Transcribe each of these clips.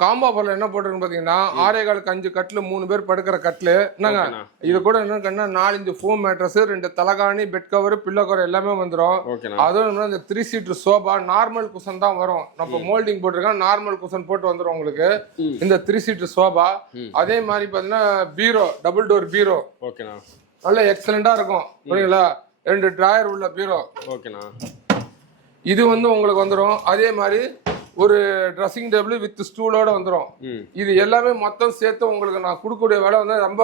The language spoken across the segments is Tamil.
காம்போ ஆஃபர்ல என்ன போட்டிருக்குன்னு பாத்தீங்கன்னா ஆறே காலுக்கு அஞ்சு கட்டில் மூணு பேர் படுக்கிற கட்டில். என்னங்க. இது கூட என்னன்னா நாலஞ்சு ஃபோம் மேட்ரஸ் ரெண்டு தலகாணி பெட் கவர் பில்லோ கவர் எல்லாமே வந்துடும் அதுவும் இந்த three seater sofa normal cushion தான் வரும். நம்ம மோல்டிங் போட்டிருக்கோம் நார்மல் குஷன் போட்டு வந்துடும் உங்களுக்கு. இந்த த்ரீ சீட்டர் சோபா. அதே மாதிரி பாத்தீங்கன்னா பீரோ டபுள் டோர் பீரோ ஓகேண்ணா. நல்ல எக்ஸலண்டா இருக்கும். புரியுங்களா ரெண்டு டிராயர் உள்ள பீரோ ஓகேண்ணா. இது வந்து உங்களுக்கு வந்துடும் அதே மாதிரி ஒரு ட்ரெஸ்ஸிங் டேபிள் வித் ஸ்டூலோட வந்துடும் இது எல்லாமே மொத்தம் சேர்த்து உங்களுக்கு நான் கொடுக்கக்கூடிய விலை வந்து ரொம்ப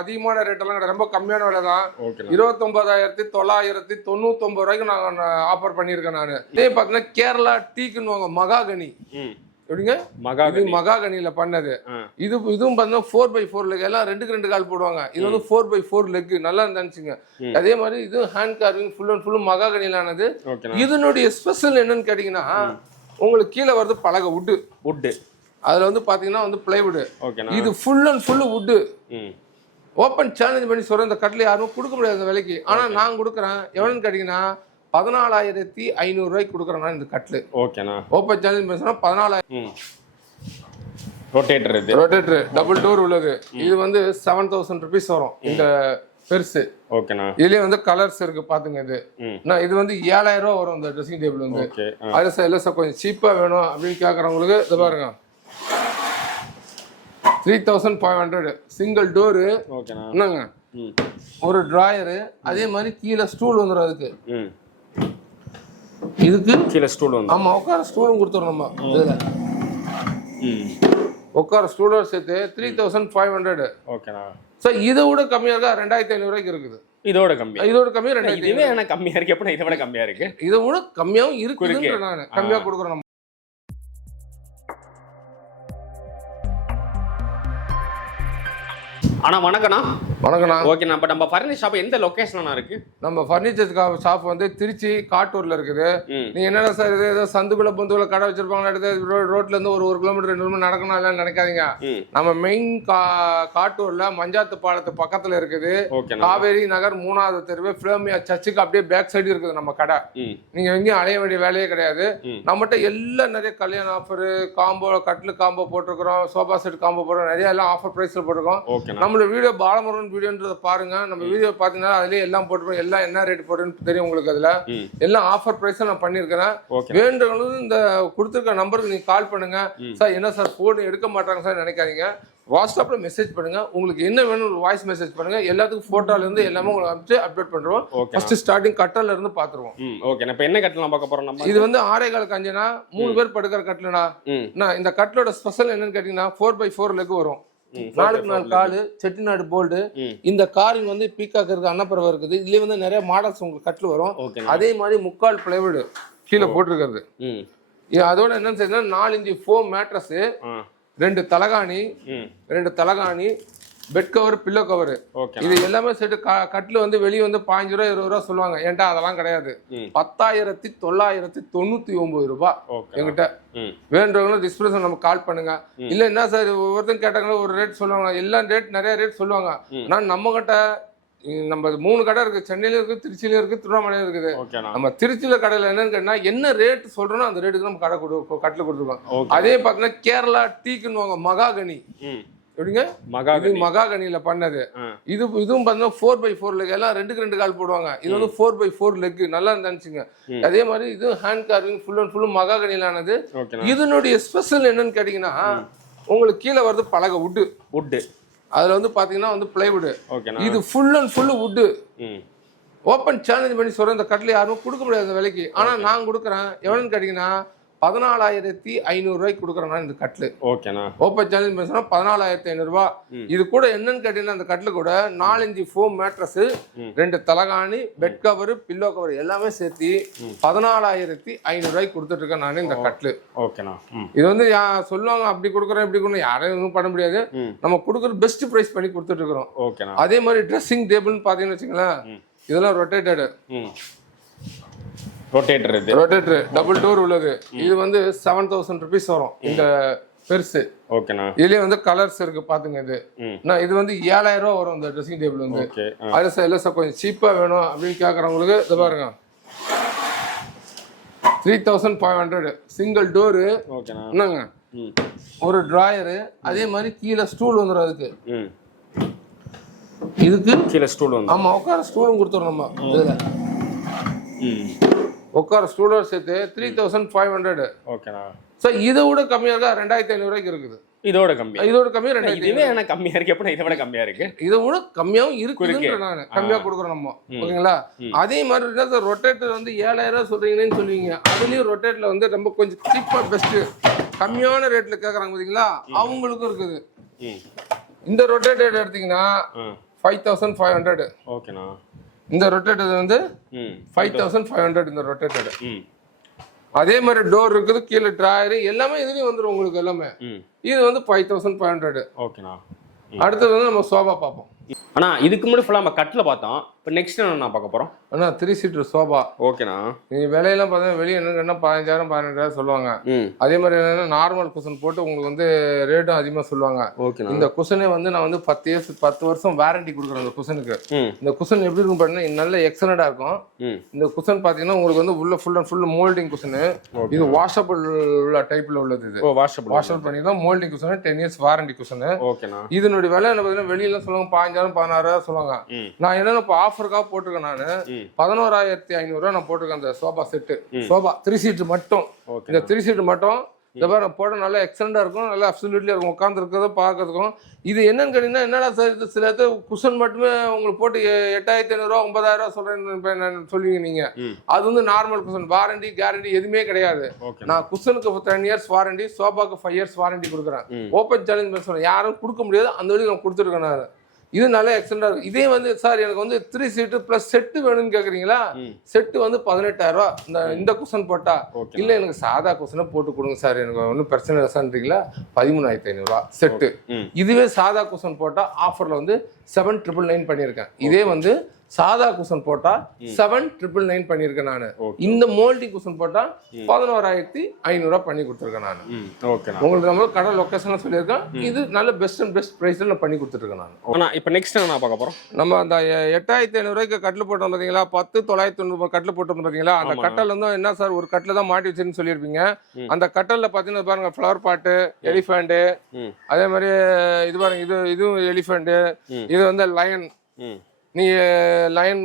அதிகமான ரேட்டெல்லாம் கிடையாது. ரொம்ப கம்மியான விலை தான். இருபத்தொன்பதாயிரத்தி தொள்ளாயிரத்தி தொண்ணூத்தொம்பது ரூபாய்க்கு நான் ஆஃபர் பண்ணியிருக்கேன் நான். இதே பார்த்தீங்கன்னா கேரளா டீக்குன்னு மகாகனி. எப்படிங்க? மகா இது மகாகனியில பண்ணது. இது இதுவும் பார்த்தீங்கன்னா ஃபோர் பை ஃபோர் லெக் எல்லாம் ரெண்டுக்கு ரெண்டு கால் போடுவாங்க. இது வந்து ஃபோர் பை ஃபோர் லெக் நல்லா இருந்துச்சுங்க. அதே மாதிரி இது ஹேண்ட் கார்விங் ஃபுல் அண்ட் ஃபுல்லும் மகாகனியிலானது. இதனுடைய ஸ்பெஷல் என்னன்னு கேட்டிங்கன்னா உங்களுக்கு கீழே வருது பலகை வுட்டு வுட்டு அதில் வந்து பார்த்தீங்கன்னா வந்து பிளைவுட் ஓகேண்ணா இது ஃபுல் அண்ட் ஃபுல் வுட்டு ம். ஓப்பன் சேலஞ்ச் பண்ணி சொல்கிறேன் இந்த கட்டில் யாரும் கொடுக்க முடியாது இந்த விலைக்கு. ஆனால் நான் கொடுக்குறேன். எவ்வளோன்னு கேட்டிங்கன்னா பதினாலாயிரத்தி ஐநூறுரூவாய்க்கு கொடுக்குறேன் நான் இந்த கட்டில். ஓகேண்ணா ஓப்பன் சேலஞ்ச் பண்ணி சொன்னால் பதினாலாயிரம். ரொட்டேட்டர் இது. ரொட்டேட்டர் டபுள் டோர் உள்ளது. இது வந்து செவன் தௌசண்ட் ருபீஸ் வரும். இந்த பெருசு. ஓகேண்ணா. இதுலேயே வந்து கலர்ஸ் இருக்கு பாத்துங்க இது. நான் இது வந்து ஏழாயிரம் ரூபா வரும் இந்த ட்ரெஸ்ஸிங் டேபிள் வந்து. அது சார் இல்லை சார் கொஞ்சம் சீப்பாக வேணும் அப்படின்னு கேட்குறவங்களுக்கு இது பாருங்க. Three thousand five hundred single door என்னங்க? ஒரு ட்ராயரு அதே மாதிரி கீழே ஸ்டூல் வந்துடும் அதுக்கு. ம். இதுக்கு? கீழே ஸ்டூல் வந்து ஆமாம் உட்கார ஸ்டூலும் கொடுத்துரும் நம்ம. இதில். ம். உட்கார ஸ்டூலோட சேர்த்து த்ரீ தௌசண்ட் ஃபைவ் ஹண்ட்ரட் ஓகேண்ணா. சார் இதை விட கம்மியாக இருக்கா? ரெண்டாயிரத்தி ஐநூறுரூவாய்க்கு இருக்குது. இதோட கம்மி இதோட கம்மியாக ரெண்டாயிரத்தி இதுவே எனக்கு கம்மியா இருக்கு. எப்ப இதை விட கம்மியா இருக்கு? இதை விட கம்மியாகவும் இருக்கு. இருக்குதுன்ற நான். கம்மியாக கொடுக்குறேன் நம்ம. ஆனா வணக்கண்ணா வணக்கண்ணா ஓகேண்ணா பட் நம்ம ஃபர்னிச்சர் ஷாப் எந்த லொகேஷனா இருக்கு? நம்ம ஃபர்னிச்சர் ஷாப் வந்து திருச்சி காட்டூர்ல இருக்குது. நீங்க என்னடா சார் இது ஏதோ சந்துக்குள்ள பொந்துக்குள்ள கடை வச்சிருப்பாங்க ரோட்ல இருந்து ஒரு ஒரு கிலோமீட்டர் ரெண்டு கிலோமீட்டர் நடக்கணும் எல்லாம் நினைக்காதீங்க. நம்ம மெயின் காட்டூர்ல மஞ்சாத்து பாலத்து பக்கத்துல இருக்குது. காவேரி நகர் மூணாவது தெருவு. ஃபிளோமியா சர்ச்சுக்கு அப்படியே பேக் சைடு இருக்குது நம்ம கடை. நீங்க எங்கேயும் அலைய வேண்டிய வேலையே கிடையாது. நம்மகிட்ட எல்லாம் நிறைய கல்யாண ஆஃபர் காம்போ கட்லு காம்போ போட்டிருக்கிறோம் சோஃபா செட் காம்போ போடுறோம் நிறைய எல்லாம் ஆஃபர் பிரைஸ்ல போட்டிருக்கோம். நம்மளோட வீடியோ பாலமுருகன் வீடியோன்றத பாருங்க. நம்ம வீடியோ பார்த்தீங்கன்னா அதுலயே எல்லாம் போட்டுருப்போம். எல்லாம் என்ன ரேட் போட்டுன்னு தெரியும் உங்களுக்கு அதுல. எல்லாம் ஆஃபர் பிரைஸ் நான் பண்ணியிருக்கிறேன் ஓகே. வேண்டவங்களும் இந்த கொடுத்துருக்க நம்பருக்கு நீங்க கால் பண்ணுங்க. சார் என்ன சார் ஃபோன் எடுக்க மாட்டாங்க சார் நினைக்காதீங்க. வாட்ஸ்அப்ல மெசேஜ் பண்ணுங்க. உங்களுக்கு என்ன வேணும் ஒரு வாய்ஸ் மெசேஜ் பண்ணுங்க. எல்லாத்துக்கும் போட்டோல இருந்து எல்லாமே உங்களுக்கு அனுப்பிச்சு அப்டேட் பண்றோம் ஓகே ஃபர்ஸ்ட் ஸ்டார்டிங் கட்டல்ல இருந்து பாத்துருவோம். ஓகேண்ணா இப்போ என்ன கட்டலாம் பார்க்க போறோம் நம்ம? இது வந்து ஆறே கால் கஞ்சனா மூணு பேர் படுக்கிற கட்டலனா இந்த கட்டலோட ஸ்பெஷல் என்னன்னு கேட்டீங்கன்னா ஃபோர் பை ஃபோர் லெக் வரும். ம். நாலுக்கு நாலு காலு செட்டிநாடு போல்டு இந்த காரின் வந்து பீக்காக் இருக்கு அன்னப்பறவை இருக்குது. இதுலயே வந்து நிறைய மாடல்ஸ் உங்களுக்கு கட்டில் வரும். அதே மாதிரி முக்கால் பிளைவுட் கீழே போட்டிருக்கிறது. ம். இது அதோட என்னன்னு செய்யணும் நாலு இன்ச்சு ஃபோம் மேட்ரஸ் ரெண்டு தலகாணி ரெண்டு தலகாணி பெட் கவர் பில்லோ கவர் இது எல்லாமே செட்டு கட்டில் வந்து வெளியே வந்து பாஞ்சு ரூபா இருபது ரூபா சொல்லுவாங்க. ஏன்டா அதெல்லாம் கிடையாது. பத்தாயிரத்தி தொள்ளாயிரத்தி தொண்ணூத்தி ஒன்பது ரூபாய் எங்கிட்ட வேண்டவங்களும் டிஸ்பிளேஷன் நம்ம கால் பண்ணுங்க. இல்ல என்ன சார் ஒவ்வொருத்தரும் கேட்டாங்களோ ஒரு ரேட் சொல்லுவாங்க. எல்லா ரேட் நிறைய ரேட் சொல்லுவாங்க. நான் நம்ம கிட்ட நம்ம மூணு கடை இருக்கு. சென்னையில இருக்கு திருச்சியில இருக்கு திருவண்ணாமலையில இருக்குது. நம்ம திருச்சியில கடையில என்னன்னு கேட்டா என்ன ரேட் சொல்றோமோ அந்த ரேட்டுக்கு நம்ம கடை கொடு கட்டில் கொடுத்துருக்கோம். அதே பார்த்தீங்கன்னா கேரளா டீக்குன்னு மகாகனி. எப்படிங்க? மகா இது மகாகனியில பண்ணது. இது இதுவும் பார்த்தீங்கன்னா ஃபோர் பை ஃபோர் லெக் எல்லாம் ரெண்டுக்கு ரெண்டு கால் போடுவாங்க. இது வந்து ஃபோர் பை ஃபோர் லெக் நல்லா இருந்துச்சுங்க. அதே மாதிரி இது ஹேண்ட் கார்விங் ஃபுல் அண்ட் ஃபுல்லும் மகாகனியிலானது ஓகேண்ணா இதனுடைய ஸ்பெஷல் என்னன்னு கேட்டிங்கன்னா உங்களுக்கு கீழே வருது பலகை வுட்டு வுட்டு அதில் வந்து பார்த்தீங்கன்னா வந்து பிளைவுட் இது ஃபுல் அண்ட் ஃபுல் வுட்டு ம். ஓப்பன் சேலஞ்ச் பண்ணி சொல்கிறேன் இந்த கட்டில் யாரும் கொடுக்க முடியாது இந்த விலைக்கு. ஆனால் நான் கொடுக்குறேன். எவ்வளோன்னு கேட்டிங்கன்னா பதினாலாயிரத்தி ஐநூறுரூவாய்க்கு கொடுக்குறேன் நான் இந்த கட்டில். ஓகேண்ணா. ஓப்பன் பண்ணி சொன்னால் பதினாலாயிரத்தி ஐநூறுரூவா. இது கூட என்னன்னு கேட்டிங்கன்னா அந்த கட்டில் கூட நாலஞ்சு ஃபோம் மேட்ரஸ். ரெண்டு தலகாணி பெட் கவர் பில்லோ கவர் எல்லாமே சேர்த்து பதினாலாயிரத்தி ஐநூறுரூவாய்க்கு கொடுத்துட்ருக்கேன் நான் இந்த கட்டில். ஓகேண்ணா. இது வந்து சொல்லுவாங்க அப்படி கொடுக்குறேன் இப்படி கொடுக்கணும் யாரையும் ஒன்றும் பண்ண முடியாது. நம்ம கொடுக்குற பெஸ்ட் ப்ரைஸ் பண்ணி கொடுத்துட்டு இருக்கிறோம் ஓகேண்ணா. அதே மாதிரி ட்ரெஸ்ஸிங் டேபிள்னு பார்த்தீங்கன்னு வச்சுங்களேன். இதெல்லாம் ரொட்டேட்டடு ரொட்டேட்டர் இது. ரொட்டேட்டர் டபுள் டோர் உள்ளது. இது வந்து செவன் தௌசண்ட் ருபீஸ் வரும். இந்த பெருசு. ஓகேண்ணா இதுலயே வந்து கலர்ஸ் இருக்கு பாத்துங்க இது. நான் இது வந்து ஏழாயிரம் ரூபா வரும் இந்த ட்ரெஸ்ஸிங் டேபிள் வந்து. அது சார் இல்லை சார் கொஞ்சம் சீப்பா வேணும் அப்படின்னு கேட்குறவங்களுக்கு இது பாருங்க. Three thousand five hundred single door என்னங்க? ஒரு டிராயரு அதே மாதிரி கீழே ஸ்டூல் வந்துடும் அதுக்கு. ம். இதுக்கு கீழே ஸ்டூல் வந்து ஆமா உட்கார ஸ்டூலும் கொடுத்துரும் நம்ம. இதுல. உட்கார ஸ்டூலோட சேர்த்து த்ரீ தௌசண்ட் ஃபைவ் ஹண்ட்ரட் ஓகேண்ணா. சார் இதை விட கம்மியாக இருக்கா ரெண்டாயிரத்தி ஐநூறுரூவாய்க்கு இருக்குது. இதோட கம்மி இதோட கம்மியாக ரெண்டாயிரத்தி இதுவே எனக்கு கம்மியா இருக்கு? எப்படின்னா இதை விட கம்மியா இருக்கு? இதை விட கம்மியாகவும் இருக்குதுன்ற நான் கம்மியாக கொடுக்குறோம் நம்ம. ஓகேங்களா? அதே மாதிரி சார் ரொட்டேட்டர் வந்து ஏழாயிரம் ரூபாய் சொல்றீங்கன்னு சொல்லுவீங்க. அதுலேயும் ரொட்டேட்டில் வந்து ரொம்ப கொஞ்சம் சீப்பாக பெஸ்ட்டு கம்மியான ரேட்டில் கேட்குறாங்க பார்த்தீங்களா அவங்களுக்கும் இருக்குது. இந்த ரொட்டேட்டர் எடுத்தீங்கன்னா ஃபைவ் தௌசண்ட் ஃபைவ் ஹண்ட்ரட் ஓகேண்ணா. இந்த ரொட்டேட்டர் வந்து ஃபைவ் தௌசண்ட் ஃபைவ் ஹண்ட்ரட் இந்த ரொட்டேட்டர் அதே மாதிரி டோர் இருக்குது கீழே ட்ராயரு எல்லாமே இதுலேயும் வந்துடும் உங்களுக்கு எல்லாமே. இது வந்து ஃபைவ் தௌசண்ட் ஃபைவ் ஹண்ட்ரட் ஓகேண்ணா. அடுத்தது வந்து நம்ம சோபா பார்ப்போம். அண்ணா இதுக்கு முன்னாடி ஃபுல்லாக நம்ம கட்டில் பார்த்தோம். இப்போ நெக்ஸ்ட் என்ன பார்க்க போகிறோம் அண்ணா த்ரீ சீட்டர் சோபா. ஓகேண்ணா. நீங்கள் விலையெல்லாம் பார்த்தீங்கன்னா வெளியே என்ன பதினஞ்சாயிரம் பதினெட்டாயிரம் சொல்லுவாங்க. அதே மாதிரி என்னன்னா நார்மல் குஷன் போட்டு உங்களுக்கு வந்து ரேட்டும் அதிகமாக சொல்லுவாங்க. ஓகேண்ணா. இந்த குஷனே வந்து நான் வந்து பத்து இயர்ஸ் பத்து வருஷம் வாரண்டி கொடுக்குறேன் இந்த குஷனுக்கு இந்த குஷன் எப்படி இருக்கும் பார்த்தீங்கன்னா நல்ல எக்ஸலண்டாக இருக்கும். இந்த குஷன் பார்த்தீங்கன்னா உங்களுக்கு வந்து உள்ள full and full moulding cushion இது வாஷபிள் உள்ள டைப்பில் உள்ளது இது. வாஷபிள் வாஷபிள் பண்ணி தான் molding cushion ten years warranty cushion ஓகேண்ணா. இதனுடைய விலை என்ன பார்த்தீங்கன்னா வெளியில சொல்லுவாங்க பாஞ்சாயிரம் பதினாறாயிரம் சொல்லுவாங்க. நான் என்னன்னா இப்போ ஆஃபருக்காக போட்டிருக்கேன் நான் பதினோராயிரத்தி ஐநூறுரூவா நான் போட்டிருக்கேன் அந்த sofa set sofa three seat மட்டும். இந்த த்ரீ சீட்டு மட்டும் இந்த மாதிரி போட நல்லா எக்ஸலண்டாக இருக்கும் நல்லா அப்சல்யூட்லியாக இருக்கும் உட்காந்துருக்கிறத பார்க்கறதுக்கும். இது என்னன்னு கேட்டிங்கன்னா என்னடா சார் இது? சில குஷன் மட்டுமே உங்களுக்கு போட்டு எட்டாயிரத்தி ஐநூறுரூவா ஒன்பதாயிரம் சொல்கிறேன்னு சொல்லுவீங்க நீங்கள் அது வந்து நார்மல் குஷன் வாரண்டி கேரண்டி எதுவுமே கிடையாது. நான் குஷனுக்கு டென் இயர்ஸ் வாரண்டி சோபாக்கு ஃபைவ் இயர்ஸ் வாரண்டி கொடுக்குறேன். ஓப்பன் சேலஞ்ச் சொல்றேன். யாரும் கொடுக்க முடியாது அந்த வழி நான் கொடுத்துருக்கேன் நான். இது நல்லா எக்ஸலண்டாக இருக்கும். இதே வந்து சார் எனக்கு வந்து த்ரீ சீட்டு ப்ளஸ் செட்டு வேணும்னு கேட்குறீங்களா செட்டு வந்து பதினெட்டாயிரம் ரூபா. இந்த இந்த குஷன் போட்டா. இல்லை எனக்கு சாதா குஷனை போட்டு கொடுங்க சார் எனக்கு ஒன்றும் பிரச்சனை இல்லை சார்ன்றீங்களா பதிமூணாயிரத்தி ஐநூறுரூவா செட்டு இதுவே சாதா குஷன் போட்டால் ஆஃபரில் வந்து செவன் ட்ரிபிள் நைன் பண்ணியிருக்கேன். இதே வந்து சாதா குஷன் போட்டால் செவன் ட்ரிபிள் நைன் பண்ணியிருக்கேன் நான். இந்த மோல்டி குஷன் போட்டால் பதினோராயிரத்தி ஐநூறுரூவா பண்ணி கொடுத்துருக்கேன் நான். உங்களுக்கு நம்ம கடை லொக்கேஷன்லாம் சொல்லியிருக்கேன். இது நல்ல பெஸ்ட் அண்ட் பெஸ்ட் ப்ரைஸில் நான் பண்ணி கொடுத்துருக்கேன் நான். அண்ணா இப்போ நெக்ஸ்ட் என்ன பார்க்க போகிறோம் நம்ம அந்த எட்டாயிரத்தி ஐநூறுரூவாய்க்கு கட்டில் போட்டோம் பார்த்தீங்களா பத்து தொள்ளாயிரத்தி தொண்ணூறு கட்டில் போட்டோம் பார்த்தீங்களா அந்த. கட்டல் வந்து என்ன சார் ஒரு கட்டில் தான் மாட்டி வச்சுன்னு சொல்லியிருப்பீங்க. அந்த கட்டலில் பார்த்தீங்கன்னா பாருங்க ஃப்ளவர் பாட்டு எலிஃபண்ட்டு அதே மாதிரி இது பாருங்க இது இதுவும் எலிஃபண்ட்டு. இது வந்து லயன் நீ லயன்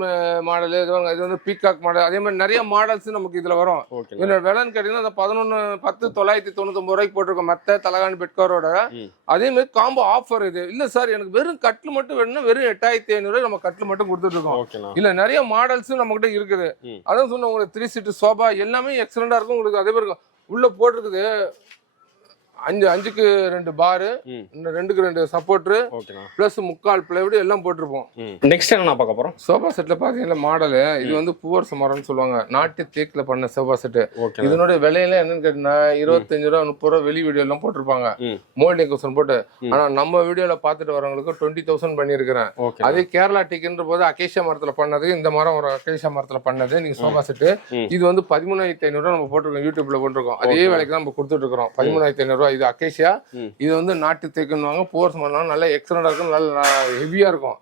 மாடல் இது பாருங்க, இது வந்து பீகாக் மாடல். அதே மாதிரி நிறைய மாடல்ஸ் நமக்கு இதில் வரும். இதோட விலைன்னு கேட்டீங்கன்னா அந்த பதினொன்று பத்து தொள்ளாயிரத்தி தொண்ணூத்தொம்பது ரூபாய்க்கு போட்டிருக்கோம் மற்ற தலகாணி பெட்கவரோட ம். அதே மாதிரி காம்போ ஆஃபர் இது. இல்லை சார் எனக்கு வெறும் கட்டில் மட்டும் வேணும்னா வெறும் எட்டாயிரத்தி ஐநூறு நம்ம கட்டில் மட்டும் கொடுத்துட்டு இருக்கோம் ஓகேண்ணா. இல்ல நிறைய மாடல்ஸும் நம்ம கிட்ட இருக்குது. அதான் சொன்ன உங்களுக்கு த்ரீ சீட்டு சோபா எல்லாமே எக்ஸலண்டா இருக்கும். உங்களுக்கு அதே மாதிரி இருக்கும். உள்ள போட்டிருக்குது. அஞ்சு அஞ்சுக்கு ரெண்டு பாரு ரெண்டுக்கு ரெண்டு சப்போர்ட்ரு ப்ளஸ் முக்கால் பிளைவுட் எல்லாம் போட்டிருப்போம். நெக்ஸ்ட் என்ன பார்க்க போகிறோம் சோபா செட்ல பாத்தீங்கன்னா மாடலு இது வந்து பூவரச மரம்னு சொல்லுவாங்க. நாட்டு தேக்கில் பண்ண சோபா செட்டு இதனுடைய விலையில என்னன்னு கேட்டீங்கன்னா இருபத்தஞ்சு ரூபா முப்பது ரூபா வெளி வீடியோ எல்லாம் போட்டிருப்பாங்க. மோல்டிங் கொஸ்டின் போட்டு. ஆனா நம்ம வீடியோல பார்த்துட்டு வரவங்களுக்கு டுவெண்ட்டி தௌசண்ட் பண்ணியிருக்கிறேன். ஓகே அதே கேரளா டிக்குன்ற போது அகேஷியா மரத்துல பண்ணது இந்த மரம் ஒரு அகேஷியா மரத்துல பண்ணது நீங்க சோஃபா செட்டு. இது வந்து பதிமூணாயிரத்தி ஐநூறுரூவா நம்ம போட்டிருக்கோம் யூடியூப்ல போட்டிருக்கோம். அதே வேலைக்கு தான் நம்ம கொடுத்துட்டு இருக்கிறோம். பதிமூணாயிரத்தி ஐநூறுரூவா இது ம். இது வந்து நாட்டு தேக்குன்னுவாங்க. போர்ஸ் மரம் நல்லா எக்ஸலண்டா இருக்கும். நல்லா ஹெவியா இருக்கும்.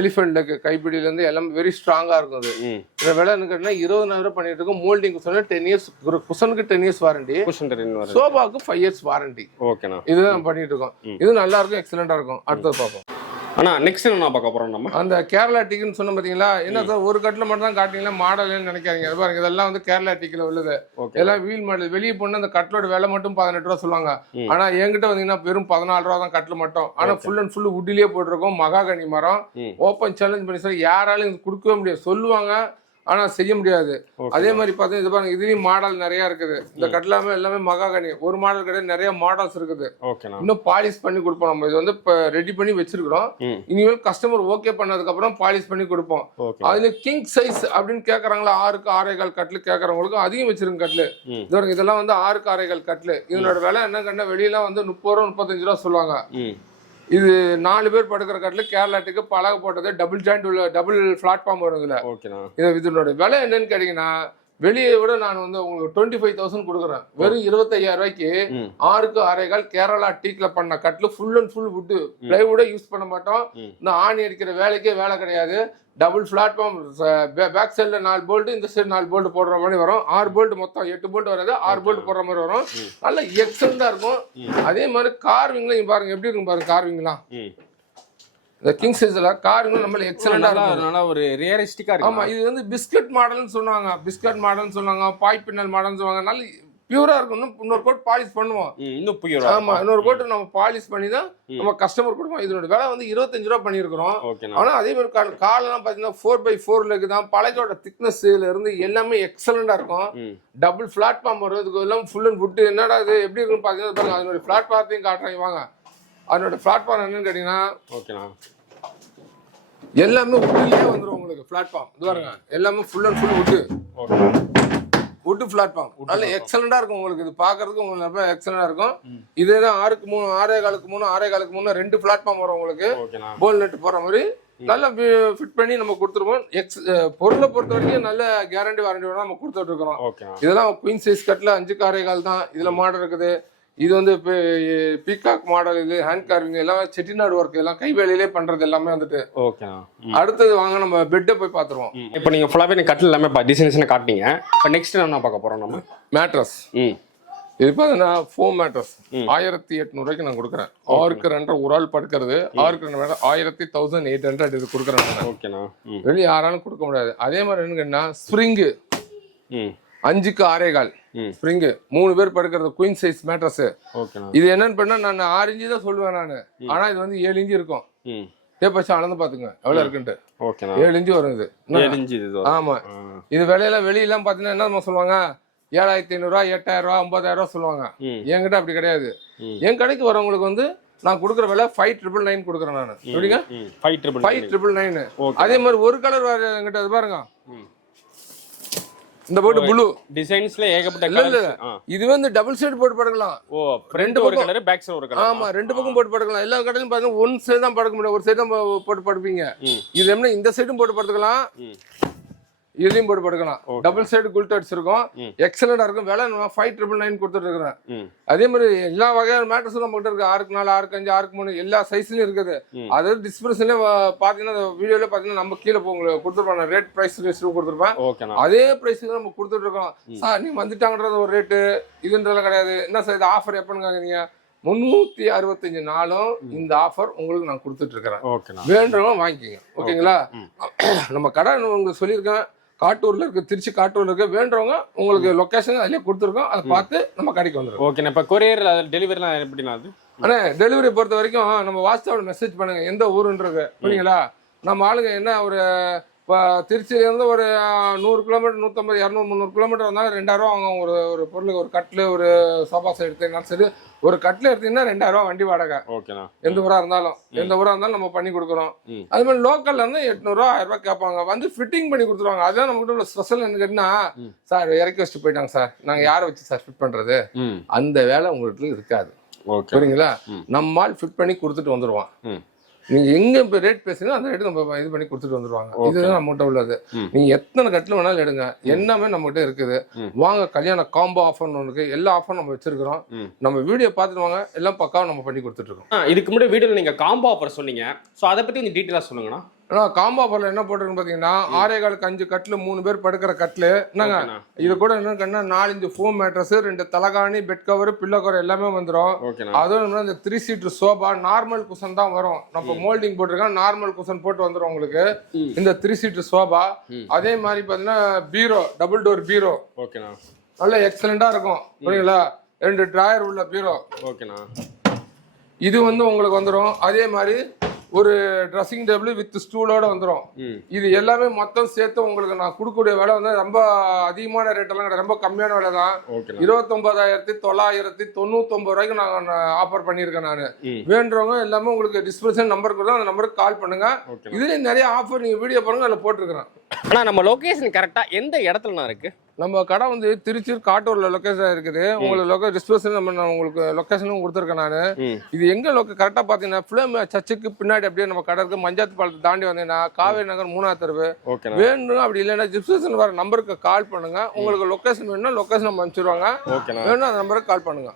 எலிஃபென்ட் லெக் கைப்பிடியில இருந்து எல்லாம் வெரி ஸ்ட்ராங்கா இருக்கும் அது. இந்த விலை என்ன இருபதாயிரம் ரூபாய் பண்ணிட்டு இருக்கோம். மோல்டிங் குஷன் டென் இயர்ஸ் குஷனுக்கு டென் இயர்ஸ் வாரண்டி சோபாவுக்கு ஃபைவ் இயர்ஸ் வாரண்டி ஓகேண்ணா. இதுதான் பண்ணிட்டு இருக்கோம். இது நல்லா இருக்கும் எக்ஸலண்டா இருக்கும். அடுத்தது பார்ப்போம். அண்ணா நெக்ஸ்ட் என்ன பார்க்க போகிறோம் நம்ம? அந்த கேரளா டிக்குன்னு சொன்ன பாத்தீங்களா? என்ன சார் ஒரு கட்டில் மட்டும் தான் காட்டிங்களா மாடல்னு நினைக்காதீங்க. பாருங்க இதெல்லாம் வந்து கேரளா டிக்கில் உள்ளது. இதெல்லாம் வீல் மாடல் வெளியே போன அந்த கட்டிலோட விலை மட்டும் பதினெட்டு ரூபா சொல்லுவாங்க. ம். ஆனா என்கிட்ட வந்தீங்கன்னா வெறும் பதினாலு ரூபா தான் கட்டில் மட்டும். ஆனா ஃபுல் அண்ட் ஃபுல் உட்டிலேயே போட்டிருக்கோம் மகாகனி மரம். ஓப்பன் சேலஞ்ச் பண்ணி சொல்லி யாராலும் கொடுக்கவே முடியாது. சொல்லுவாங்க ஆனா செய்ய முடியாது. அதே மாதிரி பார்த்தீங்கன்னா இது பாருங்க இதுலயும் மாடல் நிறைய இருக்குது. இந்த கட்டிலாமே எல்லாமே மகாகனி ஒரு மாடல் கிடையாது நிறைய மாடல்ஸ் இருக்குது. இன்னும் பாலிஷ் பண்ணி கொடுப்போம் நம்ம. இது வந்து இப்போ ரெடி பண்ணி வச்சிருக்கிறோம். இனிமேல் கஸ்டமர் ஓகே பண்ணதுக்கு அப்புறம் பாலிஷ் பண்ணி கொடுப்போம். அதுல கிங் சைஸ் அப்படின்னு கேக்குறாங்களா? ஆறுக்கு ஆறே கால் கட்லு கேக்குறவங்களுக்கு அதையும் வச்சிருங்க கட்லு இது பாருங்க, இதெல்லாம் வந்து ஆறுக்கு ஆறே கால் கட்லு இதனோட விலை என்ன கண்ட வெளியெல்லாம் வந்து முப்பது ரூபா முப்பத்தஞ்சு ரூபா சொல்லுவாங்க. இது நாலு பேர் படுக்கிற கட்லு கேரளாட்டுக்கு பழக போட்டது டபுள் ஜாயிண்ட் உள்ள டபுள் பிளாட்ஃபார்ம் வரும் இதுல ஓகேண்ணா. இது இதனோட விலை என்னன்னு கேட்டீங்கன்னா வெளியே விட நான் வந்து உங்களுக்கு டுவெண்ட்டி ஃபைவ் தௌசண்ட் கொடுக்குறேன். வெறும் இருபத்தையாயிரம் ரூபாய்க்கு. ஆறுக்கு ஆறேகால் கேரளா டீக்ல பண்ண கட்லு full and full wood பிளைவுட use பண்ண மாட்டோம். இந்த ஆணி அடிக்கிற வேலைக்கே வேலை கிடையாது. டபுள் பிளாட்ஃபார்ம் பேக் சைடில் நாலு போல்ட் இந்த சைடு நாலு போல்ட் போடுற மாதிரி வரும். ஆறு போல்ட் மொத்தம் எட்டு போல்ட் வராது. ஆறு போல்ட் போடுற மாதிரி வரும். நல்ல எக்ஸலண்டா இருக்கும். அதே மாதிரி கார்விங்லாம் பாருங்க. எப்படி இருக்கும் பாருங்க கார்விங்லாம். இந்த கிங் சைஸ்ல கார்விங் நம்மள எக்ஸலண்டா இருக்கும். நல்லா ஒரு ரியலிஸ்டிக்கா இருக்கு ஆமா இது வந்து பிஸ்கட் மாடல்னு சொன்னாங்க. பிஸ்கட் மாடல்னு சொன்னாங்க. பாய் பின்னல் மாடல்னு சொன்னாங்க. நல்ல பியூரா இருக்கும். இன்னொரு கோட் பாலிஷ் பண்ணுவோம். இன்னும் புரியும் ஆமா இன்னொரு கோட் நம்ம பாலிஷ் பண்ணி தான் நம்ம கஸ்டமர் கொடுப்போம். இதோட விலை வந்து இருபத்தஞ்சு ரூபா பண்ணியிருக்கிறோம். ஆனா அதே மாதிரி கால் காலெல்லாம் பாத்தீங்கன்னா ஃபோர் பை ஃபோர்ல இருக்குதான் பழகோட திக்னஸ்ல இருந்து எல்லாமே எக்ஸலண்டா இருக்கும். டபுள் பிளாட்ஃபார்ம் வர்றதுக்கு எல்லாம் ஃபுல் அண்ட் ஃபுட்டு என்னடா இது? எப்படி இருக்குன்னு பாத்தீங்கன்னா அதனுடைய பிளாட்ஃபார்த்தையும் காட்டுறாங்க வாங்க. அதனோட பிளாட்ஃபார்ம் என்னன்னு கேட்டீங்கன்னா ஓகேண்ணா எல்லாமே வுட்லயே வந்துரும் உங்களுக்கு பிளாட்ஃபார்ம் இது பாருங்க எல்லாமே ஃபுல் அண்ட் ஃபுல் ஓகேண்ணா வுட் பிளாட்ஃபார்ம் நல்ல எக்ஸலண்டா இருக்கும் உங்களுக்கு. இது பாக்குறதுக்கு உங்களுக்கு ரொம்ப எக்ஸலண்டா இருக்கும். இதே தான் ஆறுக்கு மூணு ஆறே காலுக்கு மூணு ஆறே காலுக்கு மூணு ரெண்டு பிளாட்ஃபார்ம் வரும் உங்களுக்கு. போல் நெட் போற மாதிரி. நல்லா ஃபிட் பண்ணி நம்ம கொடுத்துருவோம். எக்ஸ் பொருளை பொறுத்த வரைக்கும் நல்ல கேரண்டி வாரண்டி நம்ம கொடுத்துட்டு இருக்கிறோம். இதெல்லாம் குயின் சைஸ் கட்டில் அஞ்சு காரே கால் தான். இதுல மாடல் இருக்குது. இது வந்து இப்போ பீகாக் மாடல் இது ஹேண்ட் கார்விங் எல்லாம் செட்டிநாடு ஒர்க் எல்லாம் கை வேலையிலே பண்றது எல்லாமே வந்துட்டு. ம். அடுத்தது வாங்க நம்ம பெட்டை போய் பார்த்துருவோம். இப்போ நீங்க ஃபுல்லாவே நீங்க கட்டில் எல்லாமே டிசைன்ஸ் காட்டினீங்க. இப்போ நெக்ஸ்ட் என்ன பார்க்க போறோம் நம்ம? மேட்ரஸ் ம். இது பார்த்தீங்கன்னா ஃபோம் மேட்ரஸ் ஆயிரத்தி எட்நூறுவாய்க்கு நான் கொடுக்குறேன். ஆறுக்கு ரெண்டரை ஒரு ஆள் படுக்கிறது. ஆறுக்கு ரெண்டு ஆயிரத்தி தௌசண்ட் எயிட் ஹண்ட்ரட் இது கொடுக்குறேன். ஓகேண்ணா வெளியே யாராலும் கொடுக்க முடியாது. அதே மாதிரி என்ன கேட்டீங்கன்னா ஸ்ப்ரிங்கு ம். அஞ்சுக்கு ஆறே கால். ஸ்ப்ரிங்கு. மூணு பேர் படுக்கிறது குயின் சைஸ் மேட்ரஸ் இது என்னன்னு பண்ணா நான் ஆறு இன்ச்சு தான் சொல்லுவேன் நான். ஆனா இது வந்து ஏழு இன்ச்சு இருக்கும். ம். டேப்பச்சு அளந்து பாத்துங்க எவ்வளவு இருக்குன்ட்டு. ஏழு இன்ச்சு வரும் இது. ஆமா. இது விலையில வெளியெல்லாம் பாத்தீங்கன்னா என்ன சொல்லுவாங்க? ஏழாயிரத்தி ஐநூறுரூவா எட்டாயிரம் ரூபா ஒன்பதாயிரம் ரூபா சொல்லுவாங்க. என்கிட்ட அப்படி கிடையாது. என் கடைக்கு வரவங்களுக்கு வந்து நான் கொடுக்குற விலை ஃபைவ் ட்ரிபிள் நைன் கொடுக்குறேன் நான். எப்படிங்க? Five triple five triple nine அதே மாதிரி ஒரு கலர் என்கிட்ட பாருங்க. இந்த போட்டு ப்ளூ டிசைன்ஸ்ல ஏகப்பட்ட ஆ. இது வந்து டபுள் சைடு போட்டு படுக்கலாம். ஓ ஃப்ரண்ட் ஒரு கலர் பேக் சைடு ஒரு கலர் ஆமா ரெண்டு பக்கம் போட்டு படுக்கலாம். எல்லா கடையிலும் பாத்தீங்கன்னா ஒன் சைடு தான் படுக்க முடியும். ஒரு சைடு தான் போட்டு படுப்பீங்க. இது என்ன இந்த சைடும் போட்டு படுத்துக்கலாம். இதுலயும் போட்டு படுக்கலாம். டபுள் சைடு குல்டட்ஸ் இருக்கும். எக்ஸலண்டா இருக்கும். விலை ஃபைவ் ட்ரிபிள் நைன் கொடுத்துட்டு இருக்கிறேன். அதே மாதிரி எல்லா வகையான மேட்ரஸும் நம்ம கிட்ட இருக்கு. ஆறுக்கு நாலு ஆறுக்கு அஞ்சு ஆறுக்கு மூணு எல்லா சைஸ்லயும் இருக்குது. அதாவது டிஸ்பிளேஷன்ல பாத்தீங்கன்னா வீடியோல பாத்தீங்கன்னா நம்ம கீழே உங்களுக்கு கொடுத்துருப்போம். ரேட் பிரைஸ் லிஸ்ட் கொடுத்துருப்பேன். அதே பிரைஸுக்கு நம்ம கொடுத்துட்டு இருக்கோம். சார் நீ வந்துட்டாங்கன்றது ஒரு ரேட்டு இதுன்றதுலாம் கிடையாது. என்ன சார் இது ஆஃபர் எப்பன்னு கேக்குறீங்க முந்நூத்தி அறுபத்தஞ்சு நாளும் இந்த ஆஃபர் உங்களுக்கு நான் கொடுத்துட்டு இருக்கிறேன். வேண்டவங்க வாங்கிக்கோங்க. ஓகேங்களா? நம்ம கடை உங்களுக்கு சொல்லியிருக்கேன். காட்டூர்ல இருக்கு திருச்சி காட்டூர்ல இருக்கு. வேண்டவங்க உங்களுக்கு லொகேஷன் அதிலே கொடுத்துருக்கோம். அதை பார்த்து நம்ம கடைக்கு வந்துடும் ஓகேண்ணா இப்போ கொரியர் டெலிவரிலாம் எப்படிண்ணா அது? ஆனா டெலிவரி பொறுத்த வரைக்கும் நம்ம வாட்ஸ்அப்ல மெசேஜ் பண்ணுங்க. எந்த ஊருன்றது புரியுங்களா? நம்ம ஆளுங்க என்ன ஒரு இப்போ திருச்சியிலேருந்து ஒரு நூறு கிலோமீட்டர் நூற்றம்பது இரநூறு முந்நூறு கிலோமீட்டர் வந்தாலும் ரெண்டாயிரம் வாங்குவோம் ஒரு ஒரு பொருளுக்கு ஒரு கட்டில் ஒரு சோஃபா செட் எடுத்தீங்கன்னா சரி ஒரு கட்டில் எடுத்தீங்கன்னா ரெண்டாயிரம் வண்டி வாடகை. ஓகேண்ணா. எந்த ஊரா இருந்தாலும். எந்த ஊரா இருந்தாலும் நம்ம பண்ணி கொடுக்குறோம். அது மாதிரி லோக்கல்ல இருந்து எட்நூறுவா ஆயிரம் ரூபாய் கேட்பாங்க. வந்து ஃபிட்டிங் பண்ணி கொடுத்துருவாங்க. அதான் நம்ம கிட்ட உள்ள ஸ்பெஷல் என்ன கேட்டீங்கன்னா ம். சார் இறக்கி வச்சுட்டு போயிட்டாங்க சார். நாங்க யாரை வச்சு சார் ஃபிட் பண்றது? ம். அந்த வேலை உங்களுக்கு இருக்காது. புரியுங்களா ம். நம்மால் ஃபிட் பண்ணி கொடுத்துட்டு வந்துருவான். ம். நீங்க எங்க இப்ப ரேட் பேசுங்க அந்த ரேட்டு நம்ம இது பண்ணி கொடுத்துட்டு வந்துருவாங்க. இதுதான் நம்மகிட்ட உள்ளது. நீங்க எத்தனை கட்டில் வேணாலும் எடுங்க. எல்லாமே நம்மகிட்ட இருக்குது. ம். வாங்க கல்யாண காம்போ ஆஃபர்னு ஒன்று எல்லா ஆஃபரும் நம்ம வச்சிருக்கிறோம். நம்ம வீடியோ பார்த்துட்டு வாங்க. எல்லாம் பக்காவும் நம்ம பண்ணி கொடுத்துட்டு இருக்கோம். இதுக்கு முன்னாடி வீடியோல நீங்க காம்போ ஆஃபர் சொன்னீங்க. ஸோ அதை பத்தி கொஞ்சம் டீட்டெயிலாக சொல்லுங்கண்ணா. ஆனா காம்போ ஆஃபர்ல என்ன போட்டிருக்குன்னு பாத்தீங்கன்னா ஆறே அஞ்சு கட்டில் மூணு பேர் படுக்கிற கட்டில். என்னங்க இது கூட என்ன நாலஞ்சு ஃபோம் மேட்ரஸ் ரெண்டு தலகாணி பெட் கவர் பில்லோ கவர் எல்லாமே வந்துடும் அதுவும் இந்த three seater sofa normal cushion தான் வரும். நம்ம மோல்டிங் போட்டிருக்கோம் நார்மல் குஷன் போட்டு வந்துரும் உங்களுக்கு. இந்த த்ரீ சீட்டர் சோபா. அதே மாதிரி பாத்தீங்கன்னா பீரோ டபுள் டோர் பீரோ ஓகேண்ணா. நல்ல எக்ஸலண்டா இருக்கும் புரியுங்களா ரெண்டு டிராயர் உள்ள பீரோ ஓகேண்ணா. இது வந்து உங்களுக்கு வந்துடும் அதே மாதிரி ஒரு ட்ரெஸ்ஸிங் டேபிள் வித் ஸ்டூலோட வந்துடும் இது எல்லாமே மொத்தம் சேர்த்து உங்களுக்கு நான் கொடுக்கக்கூடிய விலை வந்து ரொம்ப அதிகமான ரேட் எல்லாம் ரொம்ப கம்மியான விலை தான். இருபத்தொன்பதாயிரத்தி தொள்ளாயிரத்தி தொண்ணூத்தொன்பது ரூபாய்க்கு நான் ஆஃபர் பண்ணியிருக்கேன் நான். ம். வேண்டவங்க எல்லாமே உங்களுக்கு டிஸ்கிரிப்ஷன் நம்பர் கொடுத்தா அந்த நம்பருக்கு கால் பண்ணுங்க. இதுலயும் நிறைய ஆஃபர் நீங்க வீடியோ பாருங்க அதில் போட்டிருக்கிறேன். அண்ணா நம்ம லொகேஷன் கரெக்டாக எந்த இடத்துலண்ணா இருக்கு? நம்ம கடை வந்து திருச்சி காட்டூர்ல லொகேஷன் இருக்குது. உங்களுக்கு லொகே டிஸ்போசல் நம்ம நான் உங்களுக்கு லொகேஷனும் கொடுத்துருக்கேன் நான். இது எங்க லொக்க கரெக்டாக பார்த்தீங்கன்னா ஃபிளேம் சர்ச்சுக்கு பின்னாடி அப்படியே நம்ம கடை இருக்கு. மஞ்சாத்து பாலத்தை தாண்டி வந்தீங்கன்னா காவேரி நகர் மூணாவது தெருவு. வேணும் அப்படி இல்லைன்னா ஜிப்சன் வர நம்பருக்கு கால் பண்ணுங்க. உங்களுக்கு லொகேஷன் வேணும்னா லொகேஷன் நம்ம அனுப்பிச்சிடுவாங்க வேணும் அந்த நம்பருக்கு கால் பண்ணுங்க.